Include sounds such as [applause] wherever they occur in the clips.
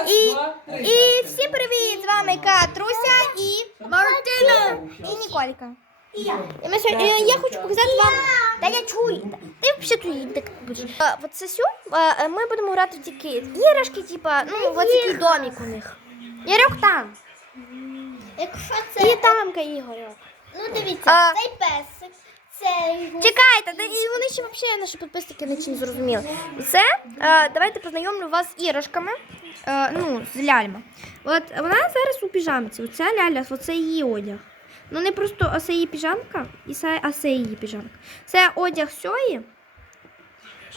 Раз, І, два, три. і всім привіт! З вами Катруся і Мартина і Ніколька. І ми сьогодні, е, я хочу показати вам. Та я чую. Ти взагалі тут так будеш. Е, От це сю, е, ми будемо грати в такі іграшки, типа, ну, ось такий домик у них. Ігорьок там. Якщо це І тамка Ігорьок. ну дивіться, А. цей песик, Чекайте, та і вони ще взагалі наші підписники не чим зрозуміли. Це е, давайте познайомлю вас з іграшками. Е, ну, з ляльми. От вона зараз у піжамці. Оця ляля, оце її одяг. Ну не просто а це її піжамка, і це, а це її піжамка. Це одяг сьої,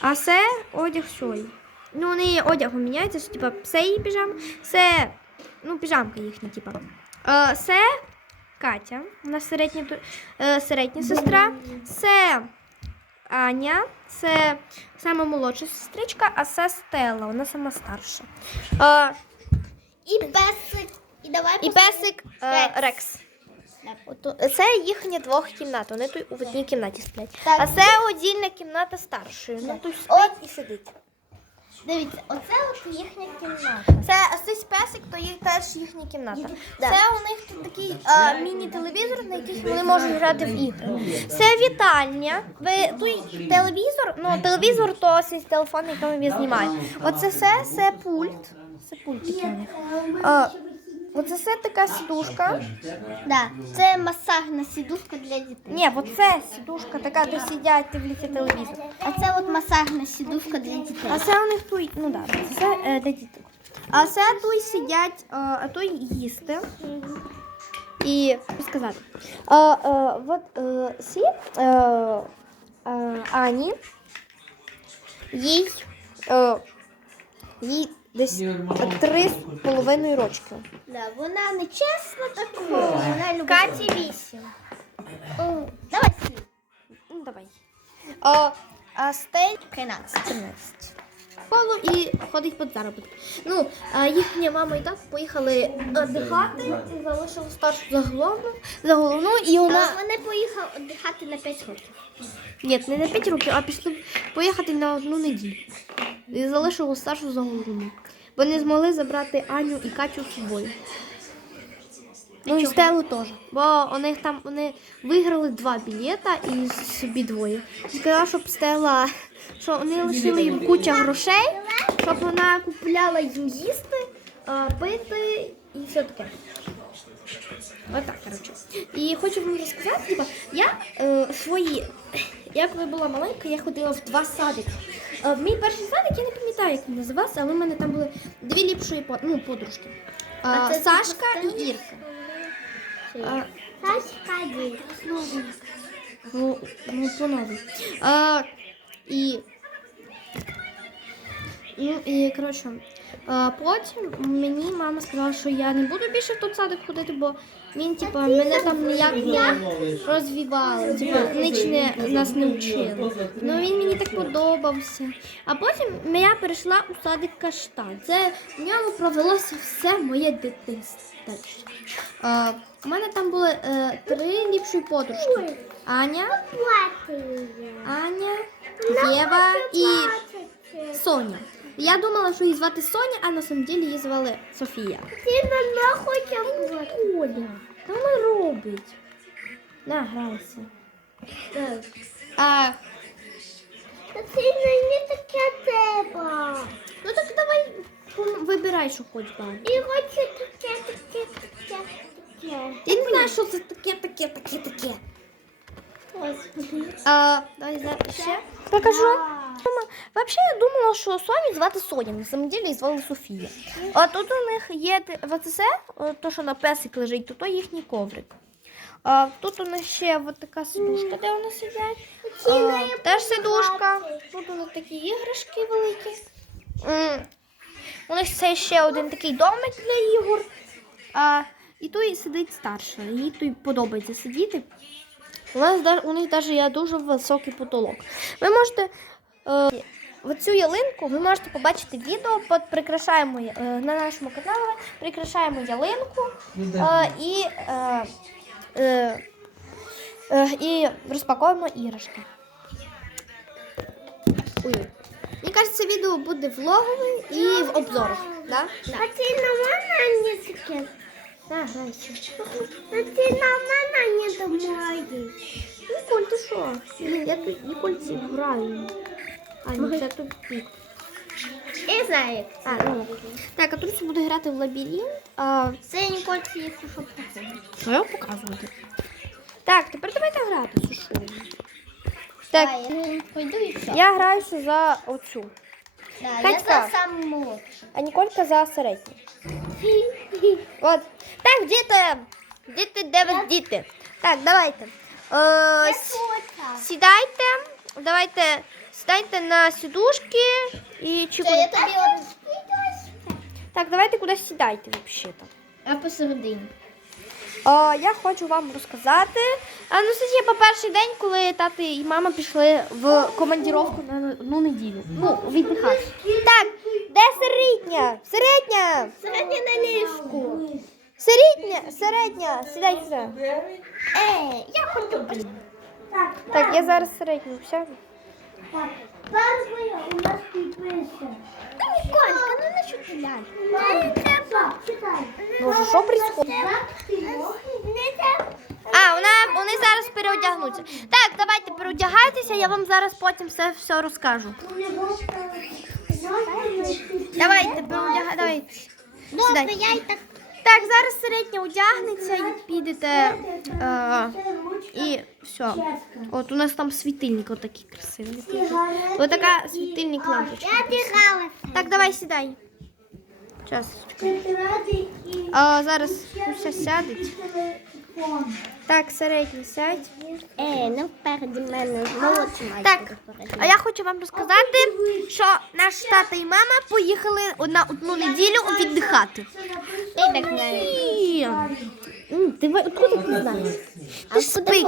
а це одяг сьої. Ну, вони одягом міняються, що типа це її піжама, це ну, піжамка їхня, типа. Е, це Катя, вона середня, е, середня сестра. Це Аня, це сама молодша сестричка, а це Стелла, вона сама старша. Е, і песик. І давай і песик е, Рекс. Ото- Це їхня двох кімнат. Вони тут у одній кімнаті сплять. Так. А це отдільна кімната старшої. Ну тут От. і сидить. Дивіться, оце от їхня кімната. Це ось песик, то їх теж їхня кімната. Да. Це у них тут такий а, міні-телевізор, на який вони можуть грати в ігри. Це вітальня. Ви тут телевізор, ну телевізор то ось телефон, який ми знімаємо. Оце все, це пульт. Це пульт такий. А, оце все така сідушка. Да, це масажна сідушка для дітей. Ні, оце сідушка така, де сидять, дивляться телевізор. А це от масажна сідушка для дітей. А це у них тут, ну да, це е, де діти. А це тут сидять, е, а тут їсти. І сказати. А, е, от е, сі е, е, Ані, їй, е, їй десь три з половиною рочки. Да, вона не чесна такого, вона любить. Каті вісім. О, Давай. Ну, давай. А, а стель 13. 13. Школу і ходить під заробітки. Ну, їхня мама і так поїхали віддихати і залишили старшу за головну, за головну і вона. А Вони поїхали віддихати на 5 років. Ні, не на 5 років, а пішли поїхати на одну неділю. І залишили старшу за головну. Бо не змогли забрати Аню і Катю з собою. Ну і Стелу теж. Бо у них там вони виграли два білета і собі двоє. І Сказала, щоб Стела, що вони лишили їм куча грошей, щоб вона купляла їм їсти, пити і все таке. Отак, коротше. І хочу вам розказати, типа, я е, свої, як коли була маленька, я ходила в два садики. Е, мій перший садик, я не пам'ятаю, як він називався, але в мене там були дві ліпшої по- ну, подружки. А Е, це Сашка типу і Ірка. Е, Сашка дід. Ну, ну по новій. І, ну, і, коротше, а, потім мені мама сказала, що я не буду більше в той садик ходити, бо він, типу, мене там ніяк не розвивали, типу, ніч не, нас не вчили. Ну, він мені так подобався. А потім я перейшла у садик каштан. Це в ньому провелося все моє дитинство. А, у мене там були е, три ліпші подружки. Аня, Аня, Єва і Соня. Я думала, що її звати Соня, а на самом деле її звали Софія. Ти мене. Оля, що вона робить? На, грайся. А, Та ти мені таке треба. ну так давай вибирай, що хочеш. Бабі. І хоче таке, таке, таке, таке. Я не знаю, що це таке, таке, таке, таке. А, давай ще покажу. Вообще я думала, що Соню звати Соня, на самом деле її звали Софія. А тут у них є те- це, то, що на песик лежить, то, то їхній коврик. А, тут у них ще от така сидушка, де вони сидять. А, теж сидушка. Тут у них такі іграшки великі. У них це ще один такий домик для ігор. А, і тут сидить старша. Їй тут подобається сидіти. У нас да- у них навіть є дуже високий потолок. Ви можете е, оцю ялинку, ви можете побачити відео, под, прикрашаємо е, на нашому каналі, прикрашаємо ялинку е, і, е, е, е, і розпаковуємо іграшки. Ой. Мені кажется, це відео буде влогове і в обзорах. Да? А ти на мене не таке. Так, грайся. А ти на мене не домаєш. Ніколь, ти що? Я тут Нікольці граю. А, ні, це тупик. Я знаю, як А, ну. Так, а тут ще буду грати в лабіринт. А, це Нікольці, якщо що. Ну, я показувати. Так, тепер давайте грати сушу. Так, я пойду і все. я граюся за оцю. Да, я Катька. за саму молодшу. А Ніколька за середню. От. Так, діти. Діти, де ви діти? Так, давайте. Е, с- сідайте. Давайте сідайте на сідушки і чи Це я куди- тобі от... Так, давайте кудись сідайте взагалі. А посередині. О, я хочу вам розказати. А ну це ще по перший день, коли тати і мама пішли в командіровку на одну неділю. Ну, віддихати. Так, де середня? Середня! Середня на ліжку. Середня! Середня! Сідай сюди. Е, я хочу. Так, я зараз середню сяду. Перший у нас підпише. Ніколька, ну на що ти ляж? Не треба. Боже, що происходит? Не треба. А, вона, вони зараз переодягнуться. Так, давайте переодягайтеся, я вам зараз потім все, все розкажу. Давайте, переодягайте. Давайте. Добре, я й так. Так, зараз середня одягнеться і підете. Е, і все. От у нас там світильник отакий красивий. Ось така світильник лампочка. Так, давай сідай. Час. А, зараз уся сядуть. Так, середній сядь. Е, не впереді мене, молодший мальчик. Так, а я хочу вам розказати, що наш тата і мама поїхали на одну неділю віддихати. Ти так знаєш. Ти откуда ти знаєш? Куди спик.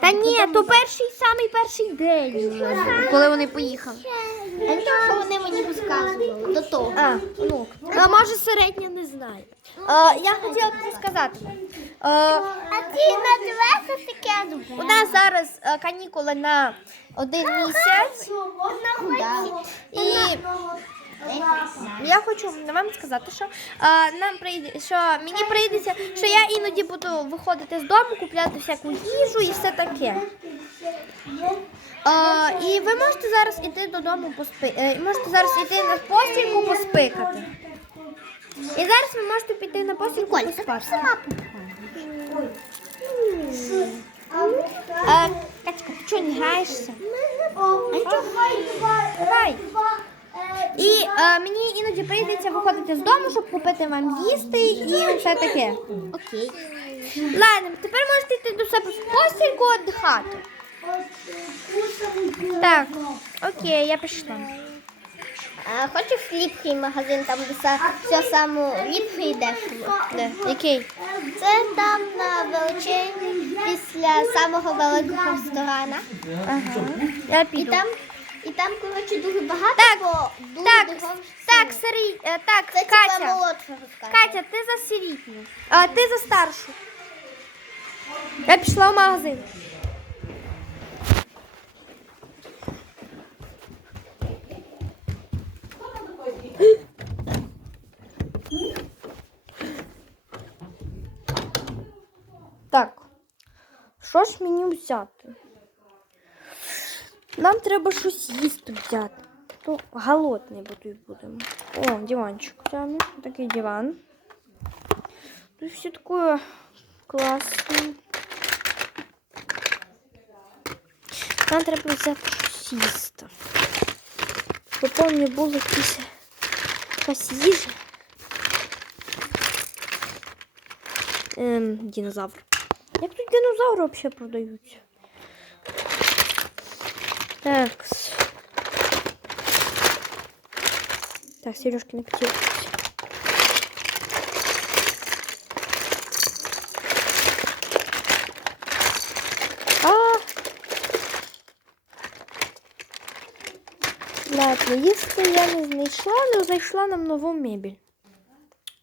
Та ні, то перший самий перший день, коли вони поїхали. А нічого вони мені розказували до того. А, ну, а може середня не знає. А, я хотіла б розказати. А, А ти називаєшся таке у нас зараз канікули на один місяць. І я хочу вам сказати, що а, нам прийде, що мені прийдеться, що я іноді буду виходити з дому, купляти всяку їжу і все таке. А, і ви можете зараз іти додому поспи... е, можете зараз іти на постільку поспикати. І зараз ви можете піти на постільку поспати. А, Катька, ти чого не граєшся? Давай. І е, мені іноді прийдеться виходити з дому, щоб купити вам їсти і все таке. Окей. Ладно, тепер можете йти до себе в постільку віддихати. Так, окей, я пішла. А хочеш ліпкий магазин, там де са- все саме ліпше і дешево? Де? Який? Це там на величині після самого великого ресторана. Ага. Я І піду. там, і там, коротше, дуже багато, Так, бо дуже Так, дорого так, всього. Сарі, е, так, Це Катя. молодша розкаже. Катя, ти за середню. А ти за старшу. Я пішла в магазин. Так, що ж мені взяти? Нам треба щось їсти взяти. То голодний буду будемо. О, диванчик взяли. Такий диван. Тут все такое класне. Нам треба взяти щось їсти. Бо помню, було якісь якась їжа. Ем, динозавр. Як тут динозаври взагалі продаються? Так. Так, сережки не. А! Ладно, їсти я не знайшла, але знайшла нам нову мебель.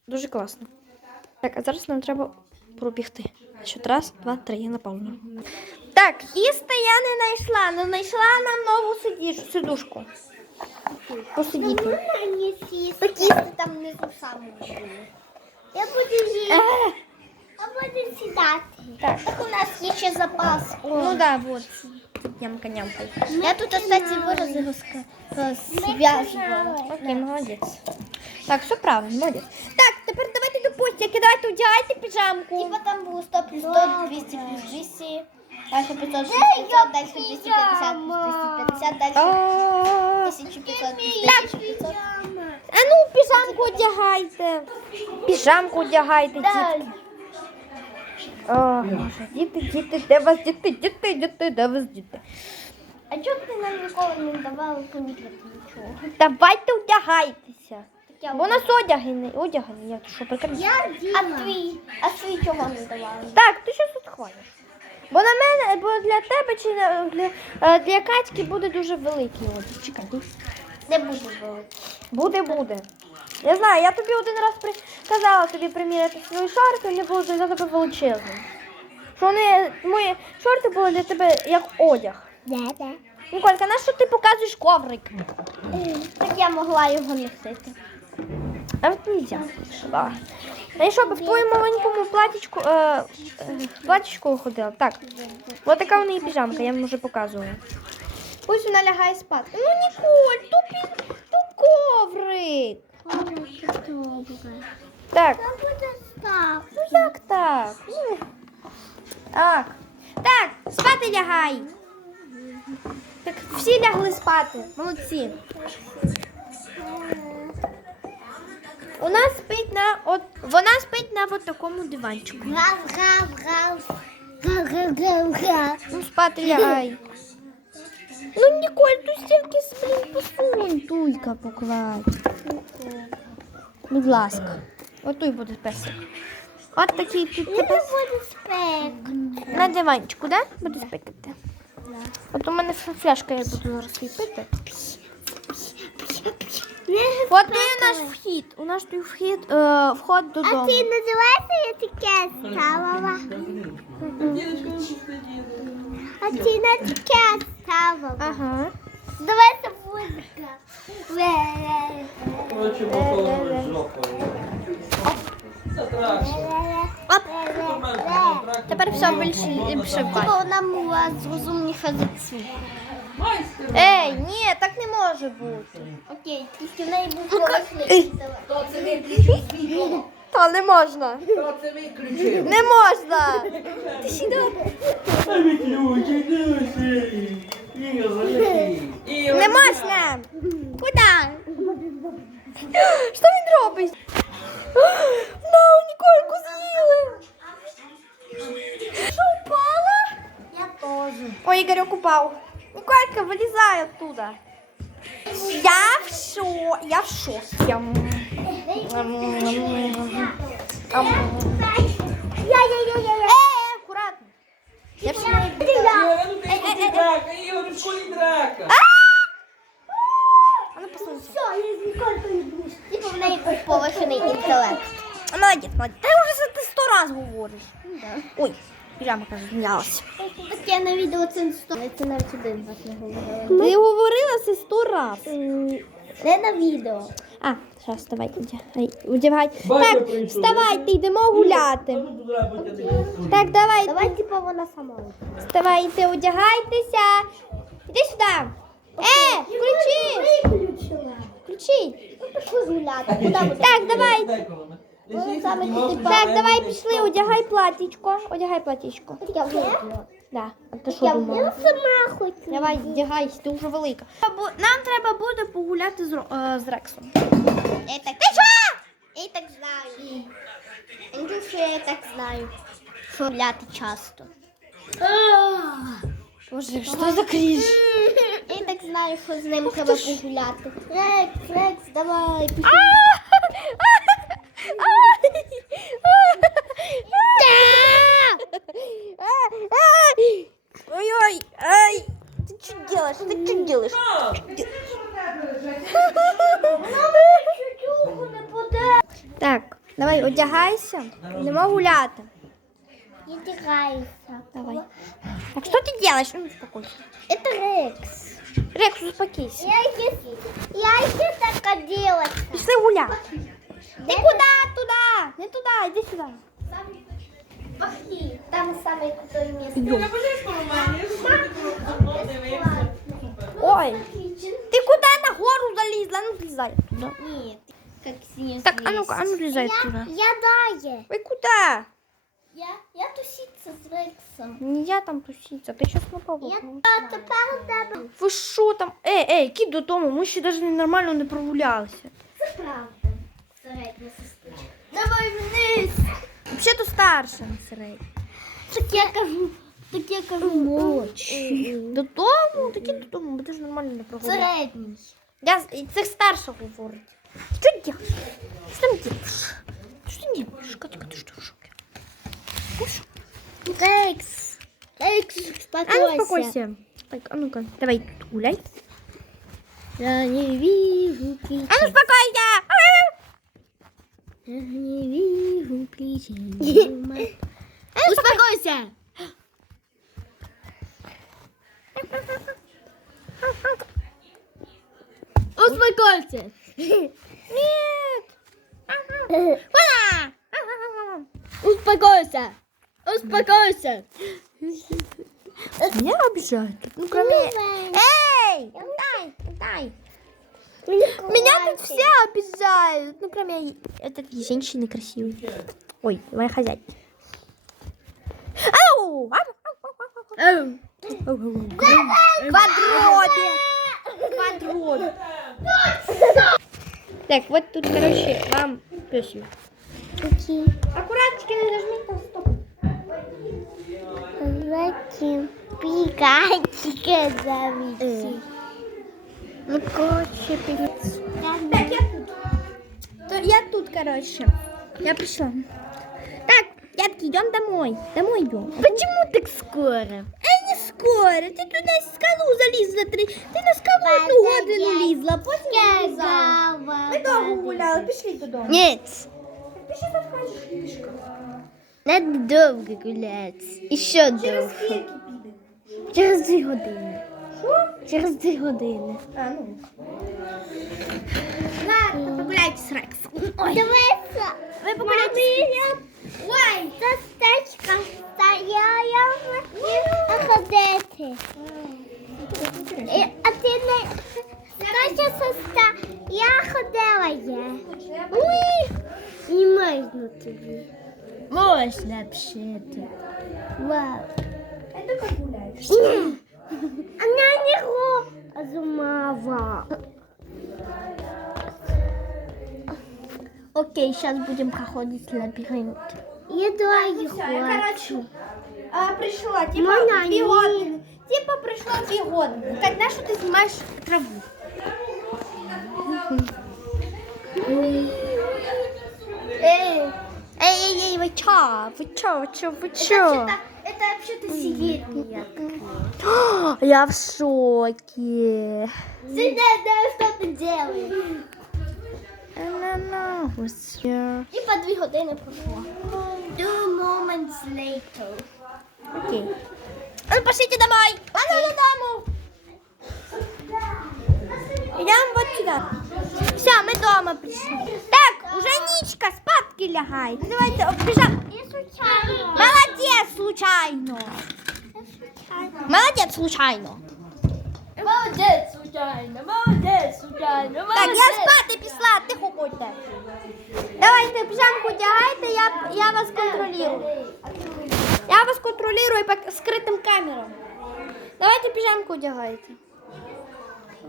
Дуже класно. Так, а зараз нам треба пробігти. Що раз, два, три, я на паузу. Так, їсти я не знайшла, але знайшла нам нову сидіш, сидушку. Посидіти. Мені сісти. Потісти там внизу саме. Я буду їсти. Е, А буду сідати. Так. Так у нас є ще запас. Ну да, вот. Нямка нямка. Я тут, кстати, вирази розв'язувала. Окей, молодець. Так, все правильно, молодець. Так, тепер До давайте одягайте піжамку. Типа там було 100 плюс 100, 200 плюс 200, дальше 500 плюс 500, дальше 250 плюс 250, дальше А 1500 1500. А ну, піжамку одягайте. Піжамку одягайте, дітки. О, Боже, діти, діти, де вас діти, діти, діти, де вас діти? А чого ти нам ніколи не давала помітити нічого? Давайте одягайтеся. Бо у нас одяги не одяги не є, то що прикольно. А твій? А твій чого не давала? Так, ти що тут ходиш? Бо на мене, бо для тебе чи на- для, е, для Катьки буде дуже великий одяг. Чекай. Не буду великий. Буде, буде. Я знаю, я тобі один раз при... казала тобі приміряти свої шорти, вони були для тебе величезні. Що вони, мої шорти були для тебе як одяг. Да, да. Ніколька, на що ти показуєш коврик? Так я могла його носити. От нельзя. Да. Ну і що, би в твоєму маленькому платічку, е, е, платічку ходила? Так. Ось така у неї піжамка, я вам вже показую. Ось вона лягає спати. Ну, Ніколь, то, пі... то коврик. Так, так. ну як так? Ну, так. Так, спати лягай. Так, всі лягли спати. Молодці. У нас спить на от вона спить на от такому диванчику. Гав, гав, гав. Гав, гав, гав, гав. Ну, спати лягай. Ну, Ніколь, тут стільки сплін посунь, туйка покладь. Будь ласка. Отуй буде песик. От такий тут Не пес. буде спек. На диванчику, да? Буде спекати. От у мене ф- фляжка, я буду зараз її пити. От де наш вхід. У нас тут вхід, е, вход А ти називаєшся я таке ставила? А ти на таке ставила? Ага. Давайте жопою. Оп. Тепер все більше більше. Типа вона була розумніша за цю. Ей, ні, так не може бути. Окей, тільки в неї був Ей. колосний. Та не можна. Хто це виключив? Не можна. А виключи, душі. Ігор, залетів. Ігор, Не можна. Куди? Що він робить? На, Нікольку з'їли. Що, упала? Я теж. Ой, Ігорьок упав. Ніколька, вилізай оттуда. Я в шо... Я в шоці. Я-я-я-я-я. Е. Я в ну тут драка, Ігор, в школі драка. А ну. Все, я з Ніколькою буду. Типа в неї повишений інтелект. Молодець, молодець. Та вже за ти сто раз говориш. Ой, піжама, каже, змінялася. Так я на відео це не сто. Це навіть один раз не говорила. Ти говорила це сто раз. Не на відео. А, зараз вставайте, одягай. Так, вставайте, йдемо гуляти. Ну. Так, давайте, Давай, типа, вона сама. вставайте, одягайтеся. Іди сюди. Е, включи. Включи. Ну, пішли гуляти. [laughs] Так, давай. Ну, Так, давай пішли, одягай платічко. Одягай платічко. Я виключила. Да. А ти що Я думала? сама хочу. Давай, одягайся, ти вже велика. Нам треба буде погуляти з, Ро- е, з Рексом. Я так... Ти що? Я так знаю. Я не що я так знаю. Що гуляти часто. Боже, що за крінж? Я так знаю, що з ним треба погуляти. Рекс, Рекс, давай. пішли. [laughs] Ой-ой, ай! Ты что делаешь? Ты что делаешь? Так, давай одягайся. Йдемо гуляти. Издевается. Давай. Так что ты делаешь? Ну, успокойся. Это Рекс. Рекс, успокойся. Я еще, я еще так делать. Пішли гуляти. Ти куди? Туди. Не туди, іди сюди. Пошли. Там самое крутое место. Я дивився. Ой, ти куди на гору залізла? Ну, злізай туди. Нет. Как снизу. Так, а ну-ка, а ну злізай Я, туди. я дае. Ви куди? Я, я туситься с Рексом. Не я там туситься, ти щось напав. Я а, тепер у тебе. Ви що там? Ей, ей, кіт додому, ми ще навіть нормально не прогулялися. Це правда. Середня сестричка. Давай вниз. Взагалі-то старша не середня. Так я кажу, так я кажу ночі. Додому? Такі додому, бо ти ж нормально не прогулялася. Середній. Я, з- це старша говорить. Що ти делаешь? Що там делаешь? Що ти делаешь? Катька, ти що в шокі? Рекс. Рекс, А ну успокойся. успокойся. Так, а ну-ка, давай тут гуляй. Я не вижу А ну успокойся! Не вижу причин. Успокойся. Успокойся. Нет! Ага. Успокойся. Успокойся. Меня обижают. Ну, кроме... Эй! Меня тут все обижают. Ну, кроме этой женщины красивой. Ой, моя хозяйка. Ау! Квадробе. Квадробе. Так, вот тут, короче, вам песик. Аккуратненько не нажми на стоп. Зачем пикатика завести? Ну, короче, певец. Так, я тут. То я тут, короче. Я пришла. Так, детки, идем домой. Домой идем. Почему так скоро? Эй, не скоро. Ты туда на скалу залізла. Три... Ти на скалу одну годину лізла, потім не лізла. Ми довго гуляли, пішли додому. Нет, Пішли там скажеш книжка. надо долго гулять. Еще долго. Скільки піде? Через дві години. Через дві години. А, ну. Ладно, погуляйте з Рексом. Дивися. Ви погуляйте. Ой, це стечка стояла і ходити. А ти не... Наша сестра, я ходила є. Ой, не можна тобі. Можна вшити. Вау. Іди погуляєш. Она не розумова. Окей, сейчас будем проходить лабиринт. Я давай Все, я, короче, а, пришла, типа, Мама, дві ні. години. Типа, прийшло дві години. Так, на що ти знімаєш траву? Эй, эй, эй, эй, вы чё? Вы чё, вы чё, вы чё? Это вообще-то [gasps] Я в шоке. Да, что ты делаешь? І по дві години пройшло. Two moments later. Окей. Ну, пошлите домой. А ну, додому. Идем вот сюда. Все, мы дома пришли. Так, уже ничка, спадки лягай. Давайте, оббежал. І случайно. Молодец, случайно. Молодец, случайно. Молодець, случайно, молодець, случайно, Так, я спати пішла, тихо будьте. Давайте піжамку одягайте, я, я вас контролюю. Я вас контролюю по скритим камерам. Давайте піжамку одягайте.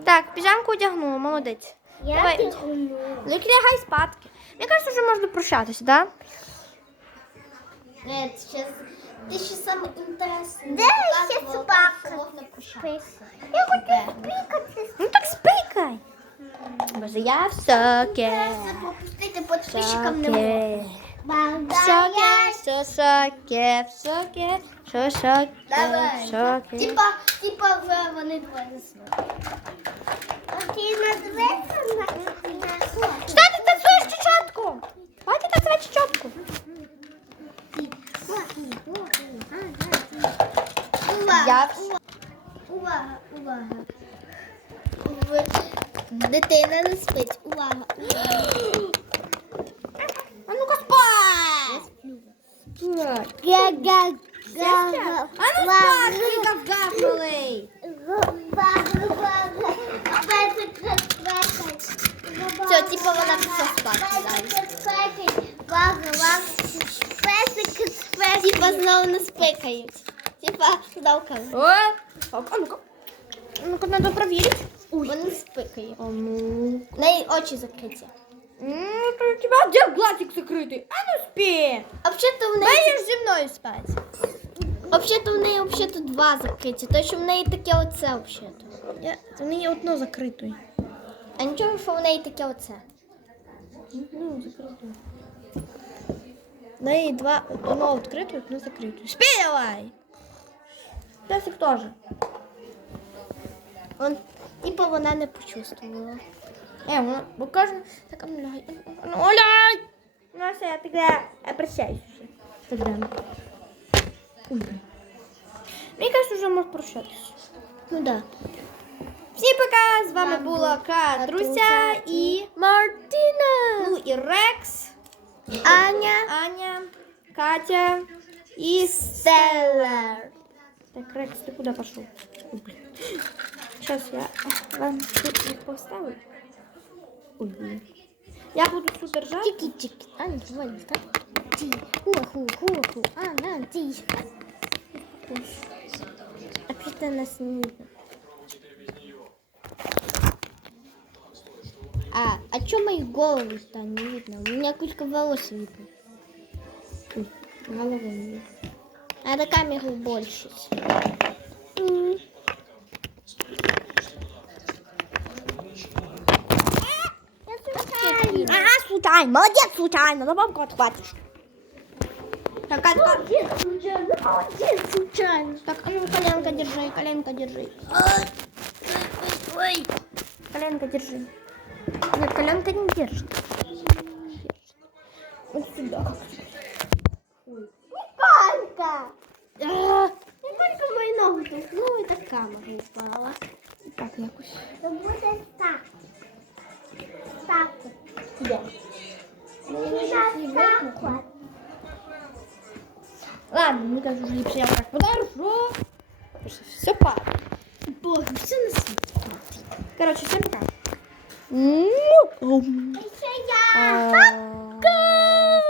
Так, піжамку одягнула, молодець. Я Давай. тягну. Ну, лягай спадки. Мені кажется, вже можна прощатися, да? Нет, сейчас... Ты ще саме інтересне. Де ще собака? Я хочу спікати. Ну так спикай. Боже, я в соке. Це пропустити підписчикам не можу. В соке, все соке, в соке, все соке, в соке. Типа, типа вони двоє заснули. А ти надивися на... Что ты танцуешь чечетку? Давайте танцевать чечетку. Я Увага, увага. Дитина не спить. Увага, увага. [gasps] А ну-ка спать! Га-га-га. А ну спать, ти гав-гавнулий! Все, типа вона пішла спати далі. Типа знову не спикають. Типа здавками. О, а ну-ка. Ну-ка, надо проверить. Вони спикають. А ну... Неї очі закриті. Ну, то у тебя где глазик закрытый? А ну спи! Взагалі в неї, Будешь зі мною спать? взагалі в неї взагалі два закриті. То що в неї таке оце взагалі. Я, у неї одно закритий. А нічого, що в неї таке оце. Ну, закритий. Неї два, одно відкрите, одно закрите. Спи давай! Песик теж. Он, типа вона не почувствувала. Е, вона, бо кожен така ну. Ну, Оля! Ну, все, тогда обращайся уже. Тогда. Мені кажется, вже можеш прощатися. Ну да. Всім пока! З вами була Катруся Катруся і Мартина. Ну і Рекс, Аня Аня, Катя і Стеллар. Так, Рекс, ти пішов? Ой, блін. Зараз я вам тут їх поставлю. Ой. Я буду тут держати. Чики-чики. Аня, давай, так? Ти. Ху-ху, ху-ху. Ана, ти. А что нас не А, а чё мои головы-то не видно? У меня кучка волос видно. Головы не видно. Надо камеру больше. М. Ага, случайно. Молодец, случайно. На бабку отхватишь. Так, Катя, Молодец, случайно. Молодец, случайно. так, а ну, коленка держи, коленка держи. Ой. Коленка держи. Нет, коленка не держит. Держит. Вот сюда. Панька! Панька в мою ногу толкнула і так камера упала. Так, якось. То буде так. Так. Сюда. Так. Ладно, мне кажется, уже лучше я вот так подержу. Все падает. Боже, все на світі. Короче, всем пока. Hakkı.